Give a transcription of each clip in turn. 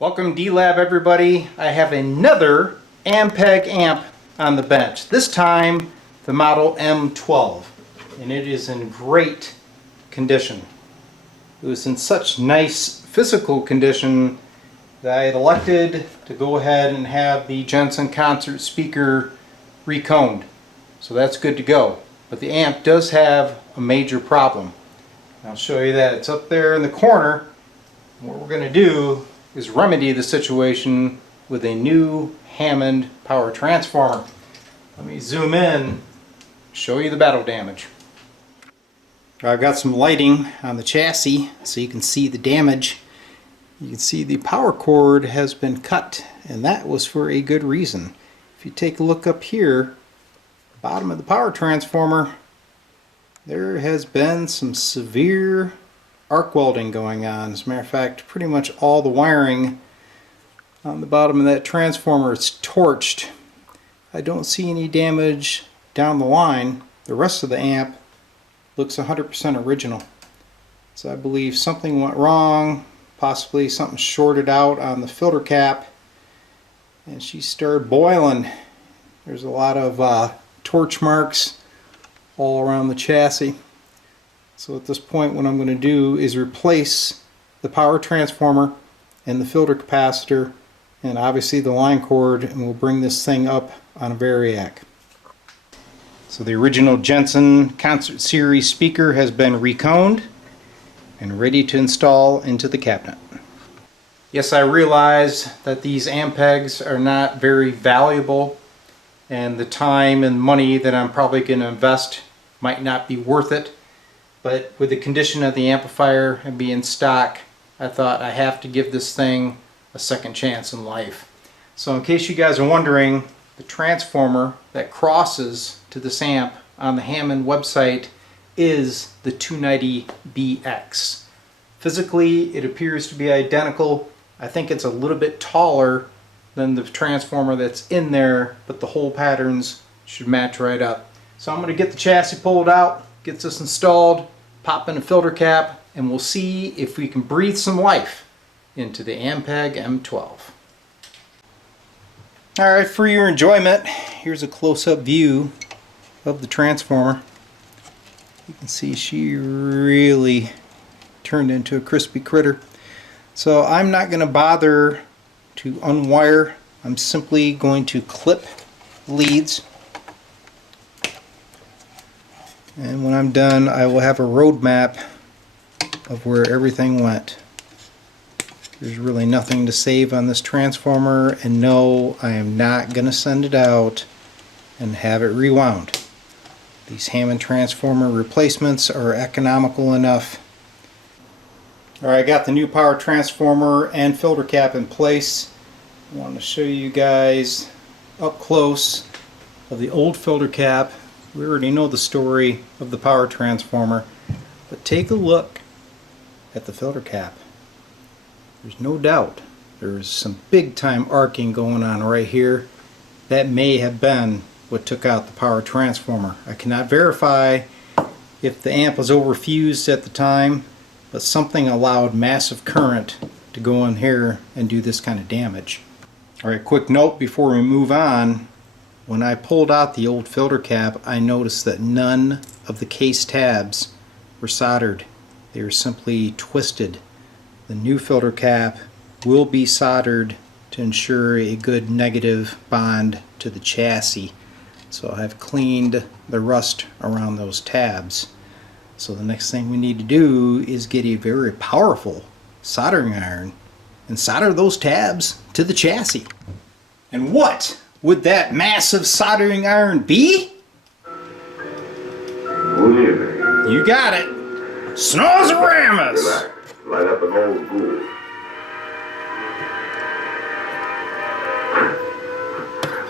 Welcome D-Lab everybody. I have another Ampeg amp on the bench. This time the model M12, and it is in great condition. It was in such nice physical condition that I had elected to go ahead and have the Jensen concert speaker reconed. So that's good to go. But the amp does have a major problem. I'll show you that. It's up there in the corner. What we're going to do is remedy the situation with a new Hammond power transformer. Let me zoom in, show you the battle damage. I've got some lighting on the chassis so you can see the damage. You can see the power cord has been cut, and that was for a good reason. If you take a look up here, bottom of the power transformer, there has been some severe arc welding going on. As a matter of fact, pretty much all the wiring on the bottom of that transformer is torched. I don't see any damage down the line. The rest of the amp looks 100% original. So I believe something went wrong, possibly something shorted out on the filter cap, and she started boiling. There's a lot of torch marks all around the chassis. So at this point what I'm going to do is replace the power transformer and the filter capacitor and obviously the line cord, and we'll bring this thing up on a variac. So the original Jensen Concert Series speaker has been reconed and ready to install into the cabinet. Yes, I realize that these Ampegs are not very valuable, and the time and money that I'm probably going to invest might not be worth it. But with the condition of the amplifier and being stock, I thought I have to give this thing a second chance in life. So in case you guys are wondering, the transformer that crosses to this amp on the Hammond website is the 290BX. Physically it appears to be identical. I think it's a little bit taller than the transformer that's in there, but the hole patterns should match right up. So I'm going to get the chassis pulled out, get this installed, pop in a filter cap, and we'll see if we can breathe some life into the Ampeg M12. Alright, for your enjoyment, here's a close-up view of the transformer. You can see she really turned into a crispy critter. So I'm not going to bother to unwire. I'm simply going to clip leads. And when I'm done, I will have a road map of where everything went. There's really nothing to save on this transformer, and no, I am not going to send it out and have it rewound. These Hammond transformer replacements are economical enough. Alright, I got the new power transformer and filter cap in place. I want to show you guys up close of the old filter cap. We already know the story of the power transformer, but take a look at the filter cap. There's no doubt there's some big time arcing going on right here. That may have been what took out the power transformer. I cannot verify if the amp was overfused at the time, but something allowed massive current to go in here and do this kind of damage. Alright, quick note before we move on. When I pulled out the old filter cap, I noticed that none of the case tabs were soldered. They were simply twisted. The new filter cap will be soldered to ensure a good negative bond to the chassis. So I've cleaned the rust around those tabs. So the next thing we need to do is get a very powerful soldering iron and solder those tabs to the chassis. And what would that massive soldering iron be? You got it. Snozzeramus! Relax. Light up an old ghoul.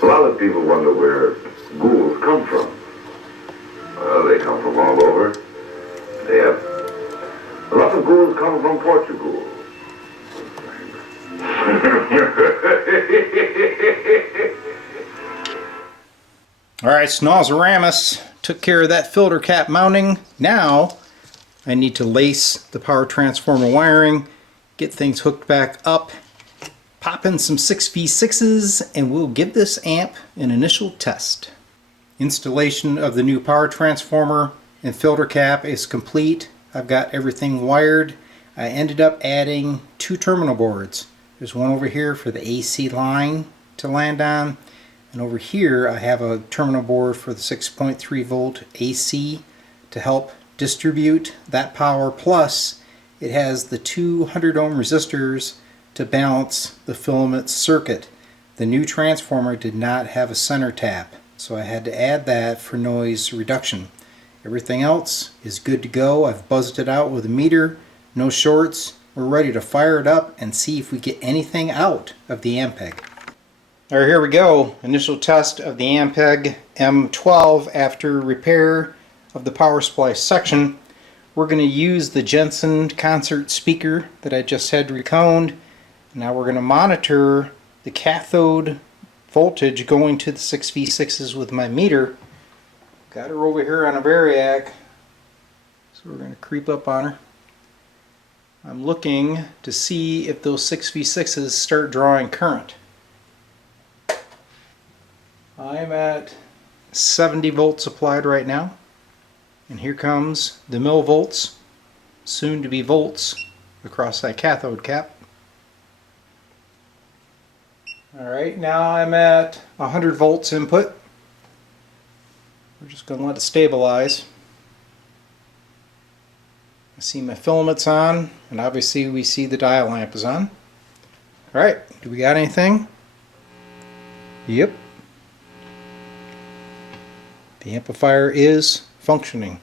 A lot of people wonder where ghouls come from. Well, they come from all over. They have a lot of ghouls come from Portugal. Alright, Snozzeramus took care of that filter cap mounting. Now I need to lace the power transformer wiring, get things hooked back up, pop in some 6v6s and we'll give this amp an initial test. Installation of the new power transformer and filter cap is complete. I've got everything wired. I ended up adding 2 terminal boards. There's one over here for the AC line to land on, and over here I have a terminal board for the 6.3 volt AC to help distribute that power, plus it has the 200 ohm resistors to balance the filament circuit. The new transformer did not have a center tap, so I had to add that for noise reduction. Everything else is good to go. I've buzzed it out with a meter, no shorts. We're ready to fire it up and see if we get anything out of the Ampeg. Alright, here we go. Initial test of the Ampeg M-12 after repair of the power supply section. We're going to use the Jensen concert speaker that I just had reconed. Now we're going to monitor the cathode voltage going to the 6v6s with my meter. Got her over here on a variac, so we're going to creep up on her. I'm looking to see if those 6v6s start drawing current. I'm at 70 volts applied right now, and here comes the millivolts, soon to be volts, across that cathode cap. Alright, now I'm at 100 volts input. We're just going to let it stabilize. I see my filament's on, and obviously we see the dial lamp is on. Alright, do we got anything? Yep. The amplifier is functioning.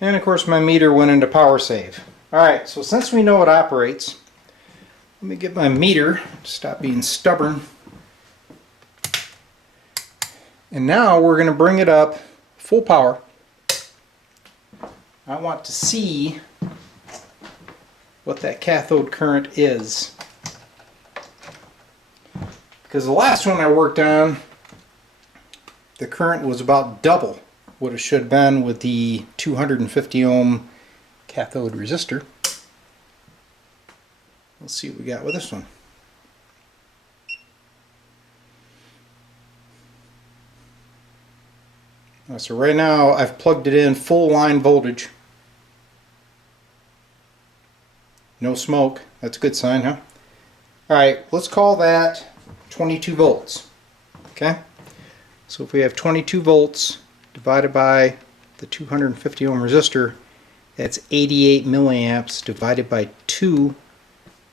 And of course my meter went into power save. Alright, so since we know it operates, let me get my meter, stop being stubborn. And now we're going to bring it up full power. I want to see what that cathode current is. Because the last one I worked on, the current was about double what it should have been with the 250 ohm cathode resistor. Let's see what we got with this one. So right now I've plugged it in full line voltage. No smoke. That's a good sign, huh? Alright, let's call that 22 volts. Okay? So if we have 22 volts divided by the 250 ohm resistor, that's 88 milliamps divided by 2.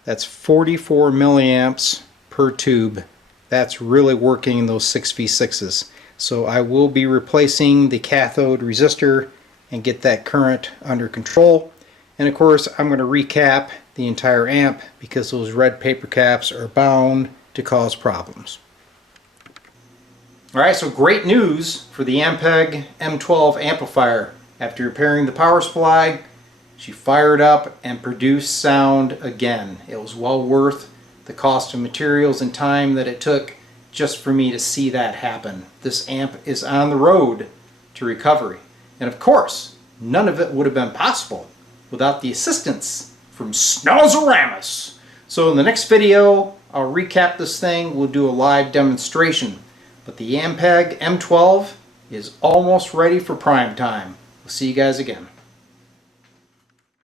That's 44 milliamps per tube. That's really working those 6v6s. So I will be replacing the cathode resistor and get that current under control. And of course I'm going to recap the entire amp because those red paper caps are bound to cause problems. Alright, so great news for the Ampeg M-12 amplifier. After repairing the power supply, she fired up and produced sound again. It was well worth the cost of materials and time that it took just for me to see that happen. This amp is on the road to recovery. And of course, none of it would have been possible without the assistance from Snozzeramus. So in the next video, I'll recap this thing. We'll do a live demonstration. But the Ampeg M-12 is almost ready for prime time. We'll see you guys again.